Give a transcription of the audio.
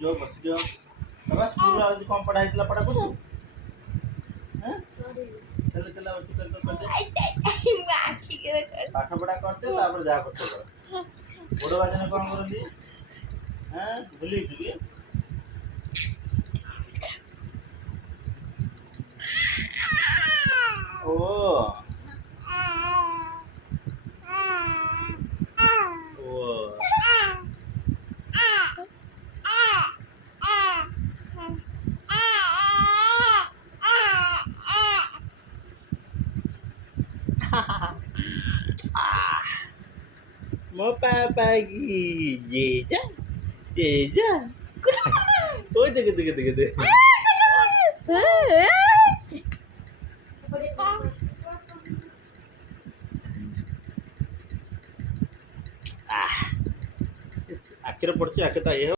जो बस जो बाबा स्कूल आज कम पढ़ाई थला पढ़ा कुछ हैं चल चल बच्चे कर करते पाठ पढ़ा करते तापर जा करते कर बड़ बाजने कोन करंदी हैं भूली थी ओ ओ mau pagi ye ja oh deg deg deg deg ah akhirnya porci akhirnya ya